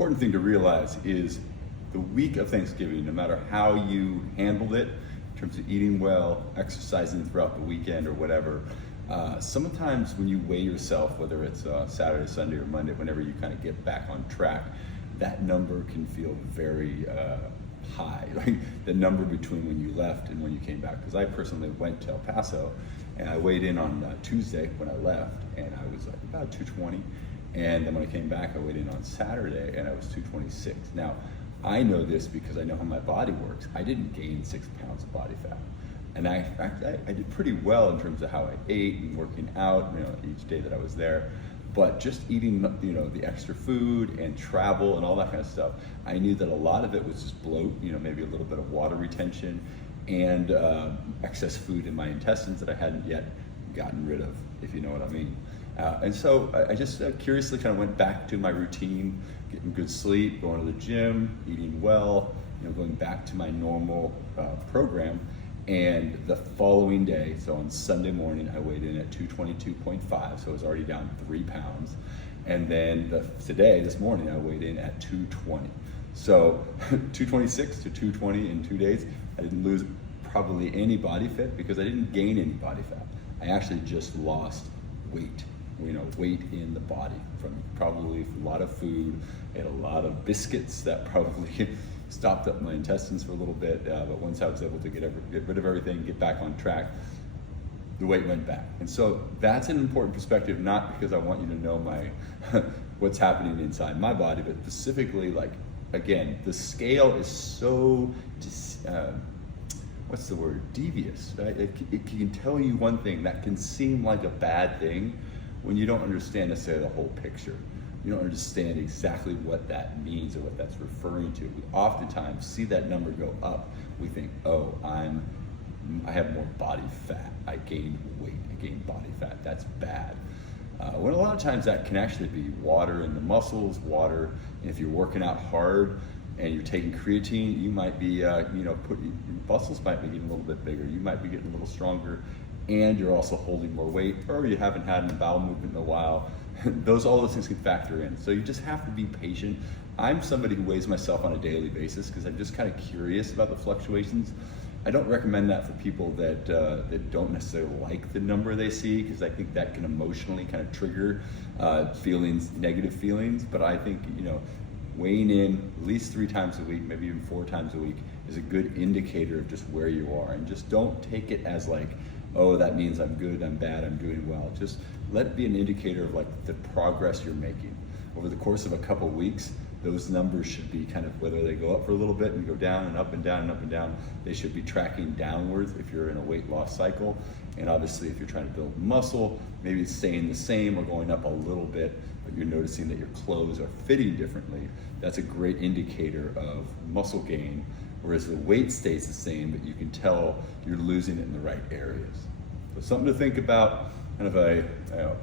important thing to realize is the week of Thanksgiving, no matter how you handled it, in terms of eating well, exercising throughout the weekend or whatever, sometimes when you weigh yourself, whether it's Saturday, Sunday, or Monday, whenever you kind of get back on track, that number can feel very high, like the number between when you left and when you came back. Because I personally went to El Paso and I weighed in on Tuesday when I left, and I was like about 220. And then when I came back, I weighed in on Saturday and I was 226. Now, I know this because I know how my body works. I didn't gain 6 pounds of body fat. And I did pretty well in terms of how I ate and working out, each day that I was there. But just eating, the extra food and travel and all that kind of stuff, I knew that a lot of it was just bloat, maybe a little bit of water retention and excess food in my intestines that I hadn't yet gotten rid of, if you know what I mean. And so I just curiously kind of went back to my routine, getting good sleep, going to the gym, eating well, going back to my normal program. And the following day, so on Sunday morning, I weighed in at 222.5, so I was already down 3 pounds. And then this morning, I weighed in at 220. So 226 to 220 in 2 days. I didn't lose probably any body fat because I didn't gain any body fat. I actually just lost weight, weight in the body from probably a lot of food and a lot of biscuits that probably stopped up my intestines for a little bit, but once I was able to get rid of everything, get back on track, the weight went back. And so that's an important perspective, not because I want you to know what's happening inside my body, but specifically, again, the scale is so, devious, right? It can tell you one thing that can seem like a bad thing when you don't understand necessarily the whole picture. You don't understand exactly what that means or what that's referring to. We oftentimes see that number go up. We think, oh, I have more body fat. I gained weight, I gained body fat. That's bad. When a lot of times that can actually be water in the muscles, water. If you're working out hard and you're taking creatine, you might be, your muscles might be getting a little bit bigger. You might be getting a little stronger, and you're also holding more weight, or you haven't had a bowel movement in a while. All those things can factor in. So you just have to be patient. I'm somebody who weighs myself on a daily basis because I'm just kind of curious about the fluctuations. I don't recommend that for people that don't necessarily like the number they see, because I think that can emotionally kind of trigger negative feelings. But I think, weighing in at least 3 times a week, maybe even 4 times a week, is a good indicator of just where you are. And just don't take it as oh, that means I'm good, I'm bad, I'm doing well. Just let it be an indicator of the progress you're making. Over the course of a couple weeks, those numbers should be kind of, whether they go up for a little bit and go down and up and down and up and down, they should be tracking downwards if you're in a weight loss cycle. And obviously if you're trying to build muscle, maybe it's staying the same or going up a little bit, but you're noticing that your clothes are fitting differently. That's a great indicator of muscle gain. Whereas the weight stays the same, but you can tell you're losing it in the right areas. So something to think about, kind of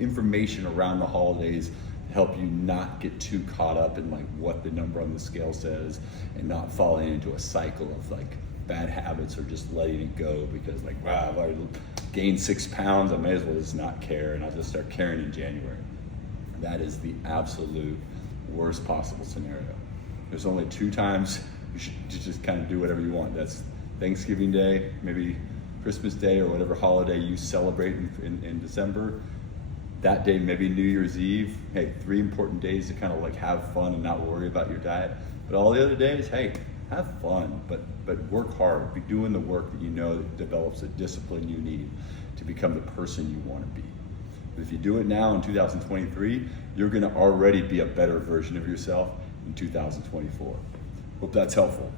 information around the holidays to help you not get too caught up in what the number on the scale says, and not falling into a cycle of bad habits or just letting it go because wow, if I gained 6 pounds, I may as well just not care, and I'll just start caring in January. That is the absolute worst possible scenario. There's only 2 times you should just kind of do whatever you want. That's Thanksgiving Day, maybe Christmas Day, or whatever holiday you celebrate in December. That day, maybe New Year's Eve. Hey, 3 important days to kind of have fun and not worry about your diet. But all the other days, hey, have fun, but work hard. Be doing the work that develops the discipline you need to become the person you want to be. But if you do it now in 2023, you're going to already be a better version of yourself in 2024. Hope that's helpful.